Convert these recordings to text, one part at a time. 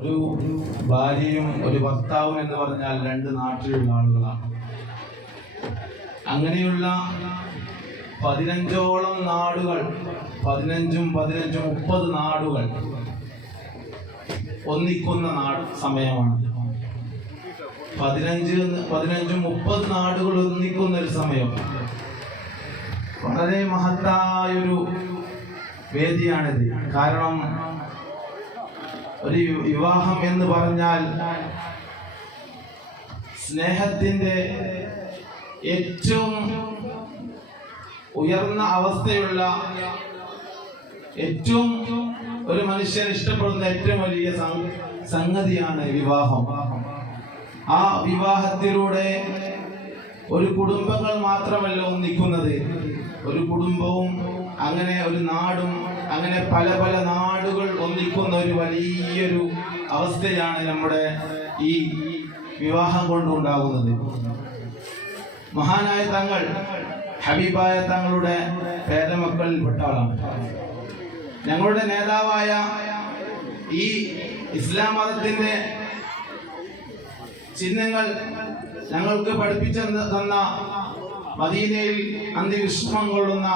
ഒരു ഭാര്യയും ഒരു ഭർത്താവും എന്ന് പറഞ്ഞാൽ രണ്ട് നാട്ടിലുള്ള ആളുകളാണ്. അങ്ങനെയുള്ള പതിനഞ്ചോളം നാടുകൾ പതിനഞ്ചും പതിനഞ്ചും മുപ്പത് നാടുകൾ ഒന്നിക്കുന്ന നാട് സമയമാണ്. പതിനഞ്ച് പതിനഞ്ചും മുപ്പത് നാടുകൾ ഒന്നിക്കുന്ന ഒരു സമയം. വളരെ മഹത്തായൊരു വേദിയാണിത്. കാരണം ഒരു വിവാഹം എന്ന് പറഞ്ഞാൽ സ്നേഹത്തിന്റെ ഏറ്റവും ഉയർന്ന അവസ്ഥയുള്ള ഏറ്റവും ഒരു മനുഷ്യൻ ഇഷ്ടപ്പെടുന്ന ഏറ്റവും വലിയ സംഗതിയാണ് വിവാഹം. ആ വിവാഹത്തിലൂടെ ഒരു കുടുംബങ്ങൾ മാത്രമല്ല ഒന്നിക്കുന്നത് ഒരു കുടുംബവും അങ്ങനെ ഒരു നാടും അങ്ങനെ പല പല നാടുകൾ ഒന്നിക്കുന്ന ഒരു വലിയൊരു അവസ്ഥയാണ് നമ്മുടെ ഈ വിവാഹം കൊണ്ടുണ്ടാകുന്നത് മഹാനായ തങ്ങൾ ഹബീബായ തങ്ങളുടെ പേരമക്കളിൽപ്പെട്ട ആളാണ്. ഞങ്ങളുടെ നേതാവായ ഈ ഇസ്ലാം മതത്തിന്റെ ചിഹ്നങ്ങൾ ഞങ്ങൾക്ക് പഠിപ്പിച്ചു തന്ന മദീനയിൽ അന്ത്യവിശ്രമം കൊള്ളുന്ന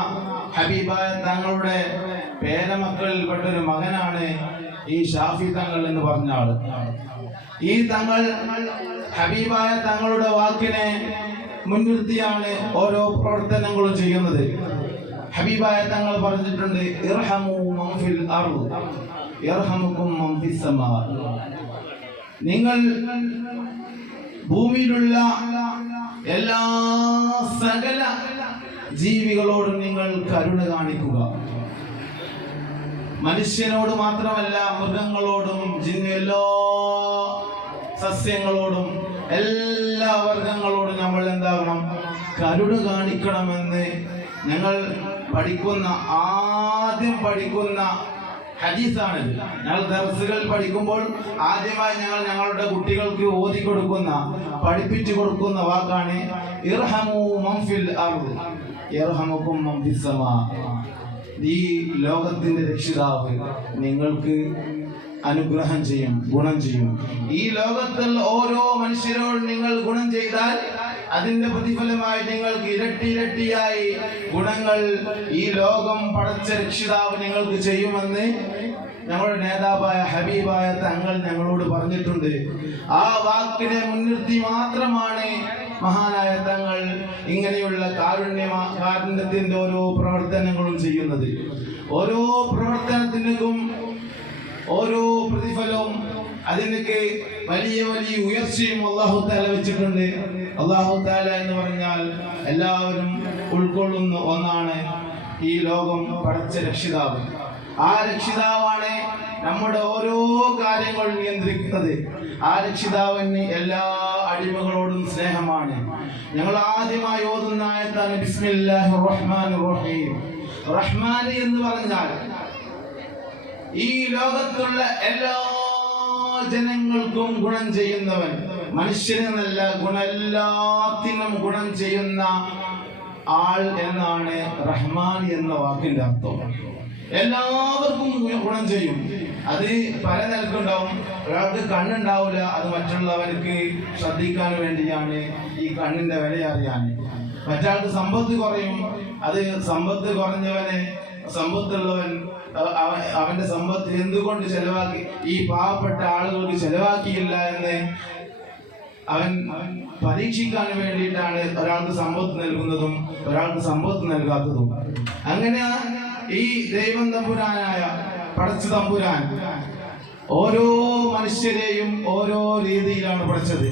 ഹബീബായ തങ്ങളുടെ പേരമക്കളിൽ ഒരു മകനാണ് ഈ ഷാഫി തങ്ങൾ എന്ന് പറഞ്ഞ ആൾ. ഈ തങ്ങൾ ഹബീബായ തങ്ങളുടെ വാക്കിനെ മുൻനിർത്തിയാണ് ഓരോ പ്രവർത്തനങ്ങളും ചെയ്യുന്നത്. ഹബീബായ തങ്ങൾ പറഞ്ഞിട്ടുണ്ട് ഇർഹമു നിങ്ങൾ ഭൂമിയിലുള്ള എല്ലാ സകല ജീവികളോടും നിങ്ങൾ കരുണ കാണിക്കുക. മനുഷ്യനോട് മാത്രമല്ല മൃഗങ്ങളോടും എല്ലാ സസ്യങ്ങളോടും എല്ലാ വർഗങ്ങളോടും നമ്മൾ എന്താകണം? കരുണ കാണിക്കണമെന്ന് ഞങ്ങൾ പഠിക്കുന്ന ആദ്യം പഠിക്കുന്ന ഹദീസാണിത്. ഞങ്ങൾ ദർസുകൾ പഠിക്കുമ്പോൾ ആദ്യമായി ഞങ്ങൾ ഞങ്ങളുടെ കുട്ടികൾക്ക് ഓതി കൊടുക്കുന്ന പഠിപ്പിച്ചു കൊടുക്കുന്ന വാക്കാണ് ഇർഹമു അർദ്. ഈ ലോകത്തിന്റെ രക്ഷിതാവ് നിങ്ങൾക്ക് അനുഗ്രഹം ചെയ്യും ഗുണം ചെയ്യും. ഈ ലോകത്തിൽ ഓരോ മനുഷ്യരോട് നിങ്ങൾ ഗുണം ചെയ്താൽ അതിന്റെ പ്രതിഫലമായി നിങ്ങൾക്ക് ഇരട്ടി ഇരട്ടിയായി ഗുണങ്ങൾ ഈ ലോകം പടച്ച രക്ഷിതാവ് നിങ്ങൾക്ക് ചെയ്യുമെന്ന് ഞങ്ങളുടെ നേതാവായ ഹബീബായ തങ്ങൾ ഞങ്ങളോട് പറഞ്ഞിട്ടുണ്ട്. ആ വാക്കിനെ മുൻനിർത്തി മാത്രമാണ് മഹാനായ തങ്ങൾ ഇങ്ങനെയുള്ള കാരുണ്യ കാരുണ്യത്തിന്റെ ഓരോ പ്രവർത്തനങ്ങളും ചെയ്യുന്നത്. ഓരോ പ്രവർത്തനത്തിനും ഓരോ പ്രതിഫലവും അതിനൊക്കെ വലിയ വലിയ ഉയർച്ചയും അള്ളാഹു താല വെച്ചിട്ടുണ്ട്. അള്ളാഹു താല എന്ന് പറഞ്ഞാൽ എല്ലാവരും ഉൾക്കൊള്ളുന്ന ഒന്നാണ് ഈ ലോകം പഠിച്ച രക്ഷിതാവ്. ആ രക്ഷിതാവാണ് നമ്മുടെ ഓരോ കാര്യങ്ങൾ നിയന്ത്രിക്കുന്നത്. ആ രക്ഷിതാവിന് എല്ലാ അടിമകളോടും സ്നേഹമാണ്. ഞങ്ങൾ ആദ്യമായി ഓതുന്ന ആയത്താണ് ബിസ്മില്ലാഹി റഹ്മാനിർ റഹീം. റഹ്മാൻ എന്ന് പറഞ്ഞാൽ ഈ ലോകത്തുള്ള എല്ലാ ജനങ്ങൾക്കും ഗുണം ചെയ്യുന്നവൻ. മനുഷ്യനെന്നല്ല ഗുണ എല്ലാത്തിനും ഗുണം ചെയ്യുന്ന ആൾ എന്നാണ് റഹ്മാൻ എന്ന വാക്കിന്റെ അർത്ഥം. എല്ലാവർക്കും ഗുണം ചെയ്യും. അത് പല നിലക്കുണ്ടാവും. ഒരാൾക്ക് കണ്ണുണ്ടാവില്ല അത് മറ്റുള്ളവർക്ക് ശ്രദ്ധിക്കാൻ വേണ്ടിയാണ് ഈ കണ്ണിന്റെ വില അറിയാൻ. മറ്റാൾക്ക് സമ്പത്ത് കുറയും അത് സമ്പത്ത് കുറഞ്ഞവനെ സമ്പത്തുള്ളവൻ അവ- അവ- അവന്റെ സമ്പത്ത് എന്തുകൊണ്ട് ചെലവാക്കി ഈ പാവപ്പെട്ട ആളുകൾക്ക് ചെലവാക്കിയില്ല എന്ന് അവൻ പരീക്ഷിക്കാൻ വേണ്ടിയിട്ടാണ് ഒരാൾക്ക് സമ്പത്ത് നൽകുന്നതും ഒരാൾക്ക് സമ്പത്ത് നൽകാത്തതും. അങ്ങനെ ഈ ദൈവം തമ്പുരാനായ പടച്ചു തമ്പുരാൻ ഓരോ മനുഷ്യരെയും ഓരോ രീതിയിലാണ് പഠിച്ചത്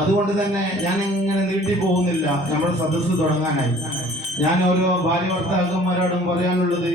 അതുകൊണ്ട് തന്നെ ഞാൻ ഇങ്ങനെ നീട്ടി പോകുന്നില്ല. നമ്മുടെ സദസ്സ് തുടങ്ങാനായി. ഞാൻ ഓരോ ഭാര്യ ഭർത്താക്കന്മാരോടും പറയാനുള്ളത്